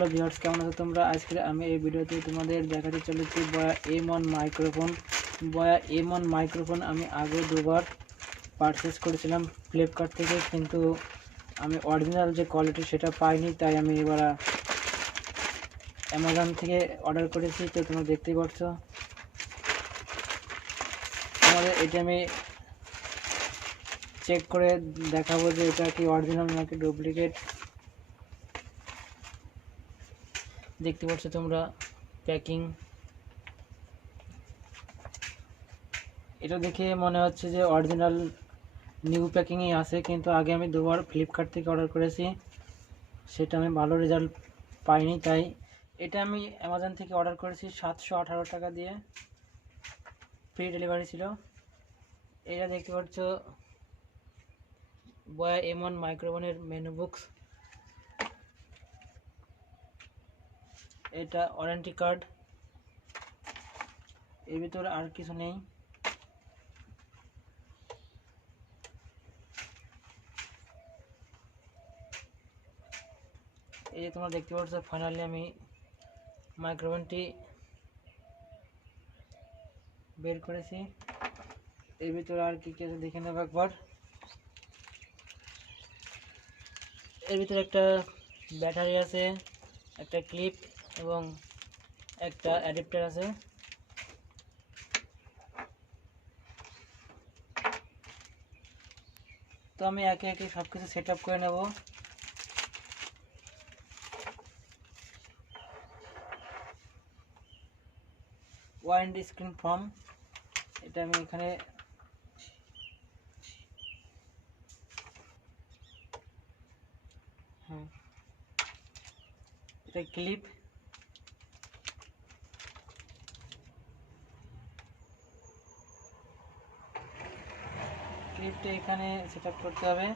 Hello viewers, কেমন আছো তোমরা? আজকে আমি এই ভিডিওতে তোমাদের দেখাতে চলেছি বয়া M1 মাইক্রোফোন। বয়া M1 মাইক্রোফোন আমি আগে দুবার পারচেস করেছিলাম ফ্লিপকার্ট থেকে, কিন্তু আমি অরিজিনাল যে কোয়ালিটি সেটা পাইনি, তাই আমি এবার অ্যামাজন থেকে অর্ডার করেছি। তো তোমরা দেখতেই পাচ্ছ আমাদের এটা আমি চেক করে দেখাবো যে এটা কি অরিজিনাল নাকি ডুপ্লিকেট। দেখতে পাচ্ছ তোমরা প্যাকিং, এটা দেখে মনে হচ্ছে যে অরিজিনাল নিউ প্যাকিংই আছে, কিন্তু আগে আমি দুবার ফ্লিপকার্ট থেকে অর্ডার করেছি, সেটা আমি ভালো রেজাল্ট পাইনি। তাই এটা আমি অ্যামাজন থেকে অর্ডার করেছি 718 টাকা দিয়ে, ফ্রি ডেলিভারি ছিল। এটা দেখতে পাচ্ছ বয়া M1 মাইক্রোফোনের মেনু বুকস, এটা ওয়ারেন্টি কার্ড, এর ভিতরে আর কিছু নেই। এই যে তোমরা দেখতে পাচ্ছ ফাইনালি আমি মাইক্রোফোনটি বের করেছি। এর ভিতরে আর কি কি আছে দেখে নেব একবার। এর ভিতরে একটা ব্যাটারি আছে, একটা ক্লিপ এবং একটা অ্যাডাপ্টার আছে। তো আমি একে একে সব কিছু সেট আপ করে নেব। ওয়ারেন্টি স্ক্রিন ফর্ম, এটা আমি এখানে এটা ক্লিপ, ক্লিপটা এখানে সেট আপ করতে হবে।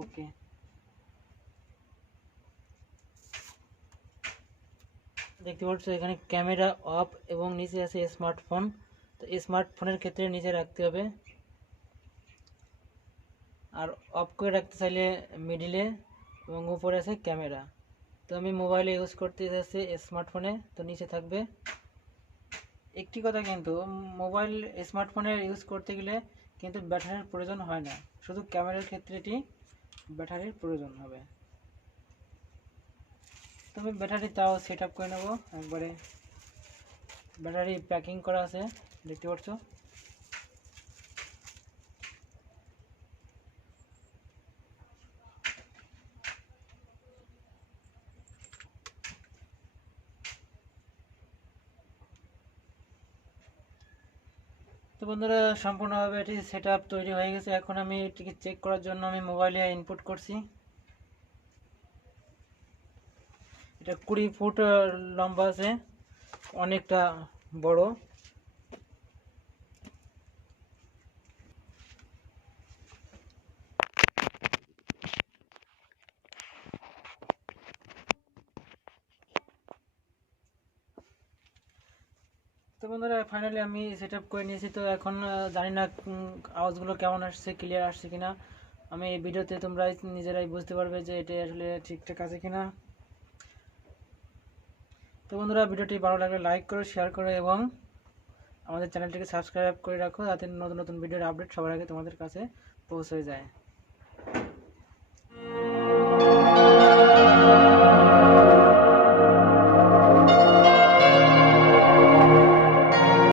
ওকে, দেখতে পাচ্ছ এখানে ক্যামেরা অফ এবং নিচে আছে স্মার্টফোন। তো স্মার্টফোনের ক্ষেত্রে নিচে রাখতে হবে, আর অফ করে রাখতে চাইলে মিডিলে, এবং উপরে আছে ক্যামেরা। তো আমি মোবাইলে ইউজ করতে যাচ্ছি স্মার্টফোনে, তো নিচে থাকবে। একটি কথা, কিন্তু মোবাইল স্মার্টফোনের ইউজ করতে গেলে কিন্তু ব্যাটারির প্রয়োজন হয় না, শুধু ক্যামেরার ক্ষেত্রেটি ব্যাটারির প্রয়োজন হবে। তুমি ব্যাটারি তাও সেট আপ করে নেবো একবারে। ব্যাটারি প্যাকিং করা আছে, দেখতে পাচ্ছ। তো বন্ধুরা, সম্পূর্ণভাবে এটি সেট আপ তৈরি হয়ে গেছে। এখন আমি এটিকে চেক করার জন্য আমি মোবাইলে ইনপুট করছি। এটা 20 ফুট লম্বা আছে, অনেকটা বড়। তো বন্ধুরা, ফাইনালি আমি সেট আপ করে নিয়েছি। তো এখন জানি না আওয়াজগুলো কেমন আসছে, ক্লিয়ার আসছে কিনা। আমি এই ভিডিওতে তোমরা নিজেরাই বুঝতে পারবে যে এটা আসলে ঠিকঠাক আছে কিনা। তো বন্ধুরা, ভিডিওটি ভালো লাগলে লাইক করো, শেয়ার করো এবং আমাদের চ্যানেলটিকে সাবস্ক্রাইব করে রাখো, যাতে নতুন নতুন ভিডিওর আপডেট সবার আগে তোমাদের কাছে পৌঁছে যায়।